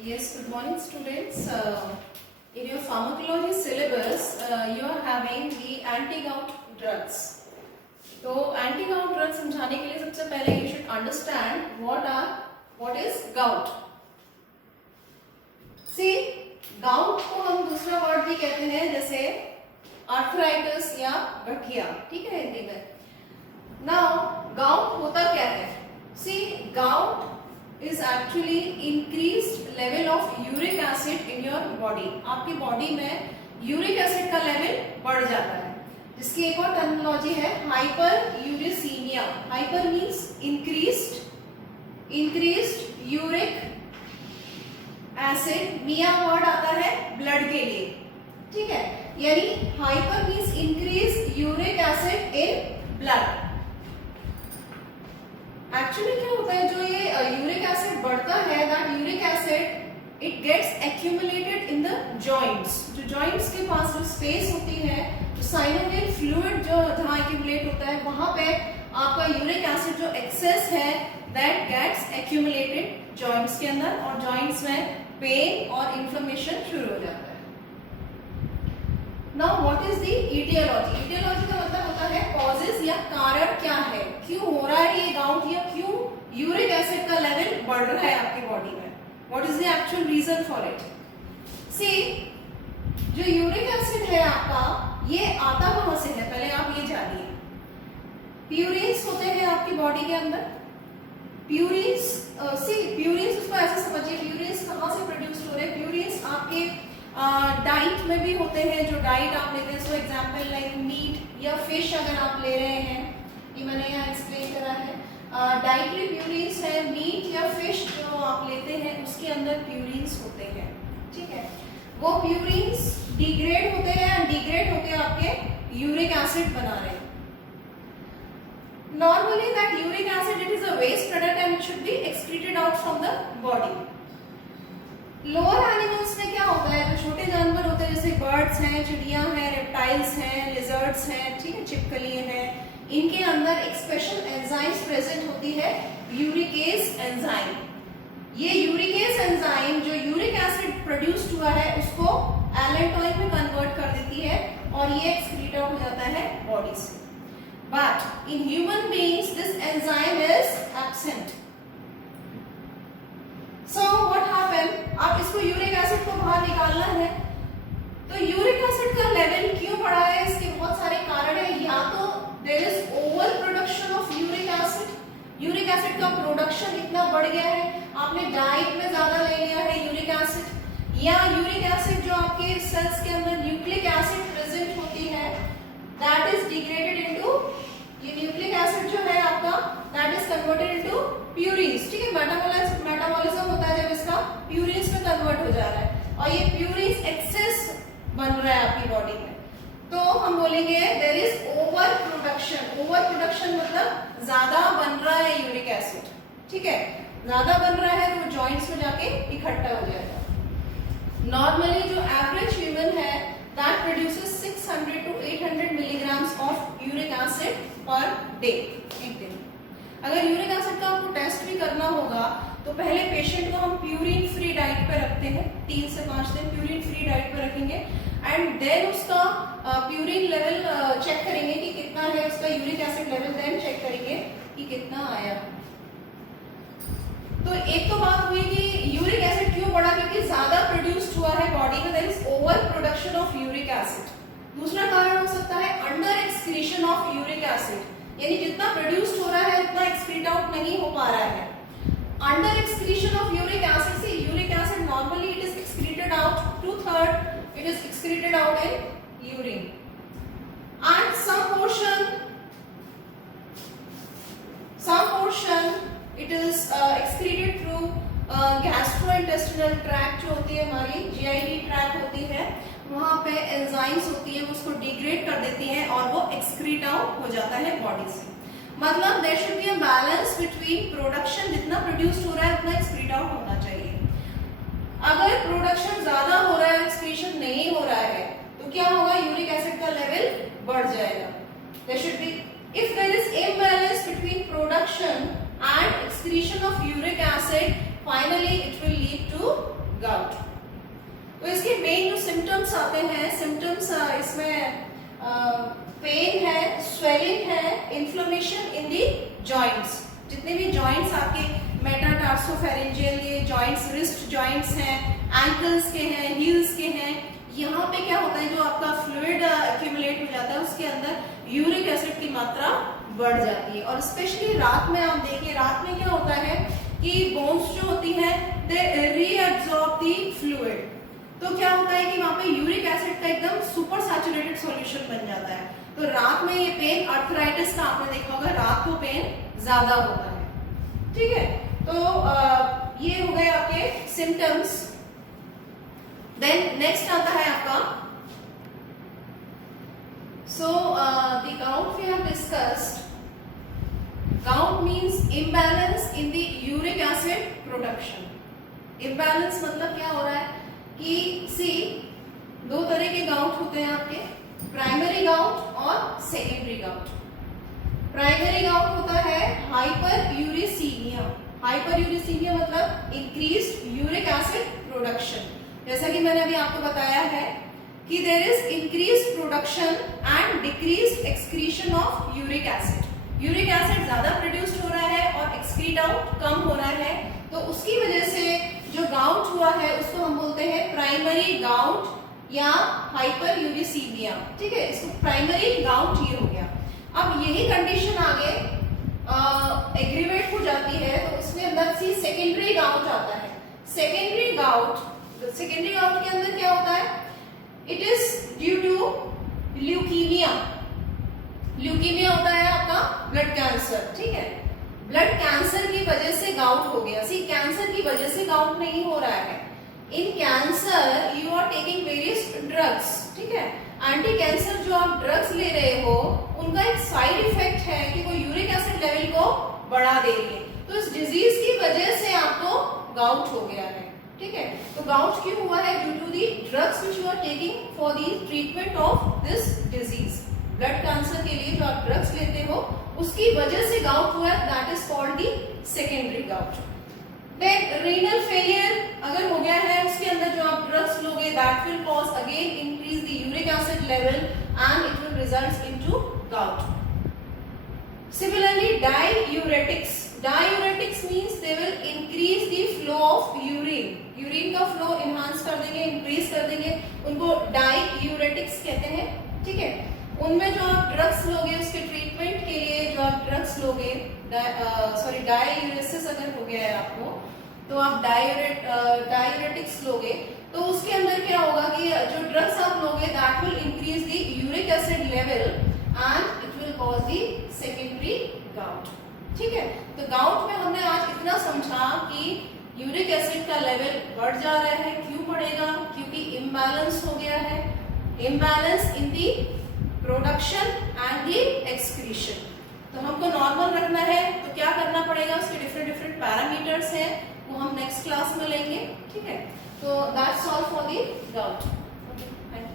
Yes, good morning students. In your pharmacology syllabus, you are having the anti-gout drugs. तो anti-gout drugs समझाने के लिए सबसे पहले you should understand what is gout. See, gout को हम दूसरा वर्ड भी कहते हैं जैसे आर्थराइटिस या गठिया, ठीक है हिंदी में. Now, gout होता क्या है? See, gout is actually increased level of uric acid in your body. आपकी बॉडी में यूरिक एसिड का लेवल बढ़ जाता है, जिसकी एक और टर्मिनोलॉजी है hyper uricaemia. Hyper means increased uric acid. Mia word आता है ब्लड के लिए, ठीक है. यानी hyper means increase uric acid in blood. Actually क्या होता है, जो ये यूरिक एसिड बढ़ता है, that uric acid it gets accumulated in the joints. जो जॉइंट्स के पास जो स्पेस होती है, जो साइनोवियल फ्लूइड जो जहाँ एक्यूमुलेट होता है, वहां पे आपका यूरिक एसिड जो एक्सेस है दैट गेट्स एक्यूमुलेटेड जॉइंट्स के अंदर, और जॉइंट्स में पेन और इन्फ्लेमेशन शुरू हो जाता है. Now what is the etiology? Etiology का मतलब होता है कॉजेज या कारण क्या है, क्यों हो रहा है ये गाउट, या क्यों यूरिक एसिड का लेवल बढ़ रहा है आपकी बॉडी में. What is the actual reason for it? See, जो यूरिक एसिड है आपका, ये आता कहां से है, पहले आप ये जानिए. प्यूरिन्स होते हैं आपकी बॉडी के अंदर. प्यूरिन्स, प्यूरिन्स उसको ऐसे समझिए, प्यूरिन्स कहां से प्रोड्यूस हो रहे हैं. प्यूरिन्स आपके डाइट में भी होते हैं, जो डाइट आप लेते हैं. सो एग्जाम्पल लाइक मीट या फिश अगर आप ले रहे हैं, ये मैंने यहाँ एक्सप्लेन करा है. डाइटरी प्यूरिन्स है, मीट या फिश जो आप लेते हैं उसके अंदर प्यूरिन्स होते हैं, ठीक है. वो प्यूरिन्स डिग्रेड होते हैं, डिग्रेड होके आपके यूरिक एसिड बना रहे हैं. Normally that uric acid it is a waste product and it should be excreted out from the body. Lower animals में क्या होता है, जो छोटे जानवर होते हैं जैसे बर्ड्स हैं, चिड़िया हैं, रेप्टाइल्स हैं, लिजर्ड्स हैं, ठीक है, छिपकली हैं, इनके अंदर एक स्पेशल एंजाइम्स प्रेजेंट होती है, यूरिकेज एंजाइम. ये यूरिकेज एंजाइम जो यूरिक एसिड प्रोड्यूस्ड हुआ है उसको एलेंटोइन में कन्वर्ट कर देती है और ये एक्सक्रीट आउट हो जाता है बॉडी से. But in human beings this enzyme is absent. So what happened? आप इसको यूरिक एसिड को बाहर निकालना है, तो यूरिक एसिड का लेवल क्यों बढ़ा है, इसके बहुत सारे कारण है. या तो there is over production of uric acid. Uric acid का प्रोडक्शन इतना बढ़ गया है, आपने डाइट में ज्यादा ले लिया है यूरिक एसिड. या यूरिक एसिड जो आपके सेल्स के अंदर न्यूक्लिक एसिड प्रेजेंट होती है दैट इज डिग्रेडेड इनटू, ये न्यूक्लिक एसिड जो है आपका that is converted into purines, ठीक है. मेटाबॉलिज्म होता है जब इसका प्यूरिन्स में कन्वर्ट हो जा रहा है, और ये प्यूरिन्स एक्सेस बन रहा है आपकी बॉडी में, तो हम बोलेंगे there is over production. Over production मतलब ज्यादा बन रहा है यूरिक एसिड, ठीक है. ज्यादा बन रहा है तो जॉइंट्स में जाके इकट्ठा हो जाएगा. नॉर्मली जो एवरेज ह्यूमन है that produces 600 to 800 milligrams of uric acid per day, एक दिन. अगर यूरिक एसिड का आपको टेस्ट भी करना होगा तो पहले पेशेंट को हम प्यूरिन फ्री डाइट पे रखते हैं, 3 से 5 दिन प्यूरिन फ्री डाइट पे रखेंगे, एंड देन उसका प्यूरिन लेवल चेक करेंगे कि कितना है उसका uric acid level, then check करेंगे कि कितना आया. तो एक तो बात हुई कि यूरिक एसिड क्यों बढ़ा, क्योंकि ज्यादा प्रोड्यूस्ड हुआ है बॉडी में, there is over production of uric acid. दूसरा कारण हो सकता है under excretion of uric acid, यानी जितना प्रोड्यूस्ड हो रहा है उतना एक्सक्रीट आउट नहीं हो पा रहा है. Under excretion of uric acid से uric acid normally it is excreted out, 2/3 it is excreted out in urine, and some portion it is excreted through gastrointestinal tract जो होती है हमारी GIT ट्रैक होती है, वहां पे एंजाइम्स होती है, उसको डिग्रेड कर देती हैं और वो एक्सक्रीट आउट हो जाता है बॉडी से. मतलब there should be a balance between production, जितना प्रोड्यूस्ड हो रहा है उतना एक्सक्रीट आउट होना चाहिए. अगर प्रोडक्शन ज्यादा हो रहा है, एक्सक्रीशन नहीं हो रहा है, तो क्या होगा, यूरिक एसिड का लेवल बढ़ जाएगा. There should be, if there is imbalance between production and excretion of uric acid, finally it will lead to तो इसके मेन जो सिम्टम्स आते हैं, सिम्टम्स इसमें पेन है, स्वेलिंग है, इन्फ्लेमेशन इन दी जॉइंट्स। जितने भी जॉइंट्स आपके मेटाटार्सोफेरेंजियल ये जॉइंट्स, रिस्ट जॉइंट्स हैं, एंकल्स के हैं, हील्स के हैं, यहाँ पे क्या होता है, जो आपका फ्लूइड एक्यूमुलेट हो जाता है उसके अंदर यूरिक एसिड की मात्रा बढ़ जाती है। और स्पेशली रात में आप देखिए, रात में क्या होता है कि बोन्स जो होती हैं दे रीअब्सॉर्ब दी फ्लूइड, तो क्या होता है कि वहां पे यूरिक एसिड का एकदम सुपर सैचुरेटेड सॉल्यूशन बन जाता है। तो रात में ये पेन, आर्थराइटिस का आपने देखा होगा, रात को पेन ज्यादा होता है। ठीक है, तो ये हो गए आपके सिम्टम्स। देन नेक्स्ट आता है आपका, so the gout we have discussed. Gout means imbalance in the uric acid production. Imbalance मतलब क्या हो रहा है कि सी दो तरह के गाउट होते हैं आपके, प्राइमरी गाउट और सेकेंडरी गाउट। प्राइमरी गाउट होता है हाइपर यूरिसीमिया। हाइपर यूरिसीमिया मतलब इंक्रीज्ड यूरिक एसिड प्रोडक्शन। जैसा कि मैंने अभी आपको बताया है कि there is increased production and decreased excretion of uric acid. Uric acid ज्यादा प्रोड्यूस्ड हो रहा है और एक्सक्रीट आउट कम हो रहा है, तो उसकी वजह से जो गाउट हुआ है उसको हम बोलते हैं प्राइमरी गाउट या हाइपर यूरिसीमिया। ठीक है, इसको प्राइमरी गाउट ये हो गया। अब यही कंडीशन आगे एग्रीवेट हो जाती है तो उसमें अंदर सी सेकेंडरी गाउट आता है। सेकेंडरी गाउट के अंदर क्या होता है, it is due to leukemia. Leukemia होता है आपका ब्लड कैंसर। ठीक है, ब्लड कैंसर की वजह से गाउट हो गया। सी कैंसर की वजह से गाउट नहीं हो रहा है। In cancer you are taking various drugs. ठीक है, एंटी कैंसर जो आप ड्रग्स ले रहे हो उनका एक साइड इफेक्ट है कि वो यूरिक एसिड लेवल को बढ़ा दे रही है, तो इस डिजीज की वजह से आपको गाउट हो गया है। ठीक है, तो गाउट क्यों हुआ है, due to the drugs which you are taking for the treatment of this disease. Blood cancer के लिए जो आप ड्रग्स लेते हो उसकी वजह से गाउट हुआ है, that is called the secondary gout. Then renal failure अगर हो गया है, उसके अंदर जो आप ड्रग्स लोगे that will cause again increase the uric acid level and it will result into gout. Similarly, diuretics. Diuretics means they will increase the flow of urine. Urine का flow enhance कर देंगे, increase कर देंगे, उनको diuretics कहते हैं। ठीक है, उनमें जो आप ड्रग्स लोगे उसके ट्रीटमेंट के लिए जो आप ड्रग्स लोगे, डाययूरेसिस अगर हो गया है आपको तो आप डाययूरेटिक्स लोगे, तो उसके अंदर क्या होगा कि जो ड्रग्स आप लोगे that will increase the uric acid level and it will cause the secondary gout. ठीक है, तो गाउट में हमने आज इतना समझा कि यूरिक एसिड का लेवल बढ़ जा रहा है। क्यों बढ़ेगा, क्योंकि इम्बैलेंस हो गया है, imbalance in the production and the excretion. तो हमको नॉर्मल रखना है तो क्या करना पड़ेगा, उसके डिफरेंट पैरामीटर्स हैं, वो हम नेक्स्ट क्लास में लेंगे। ठीक है, तो that's all for the gout. Thank you.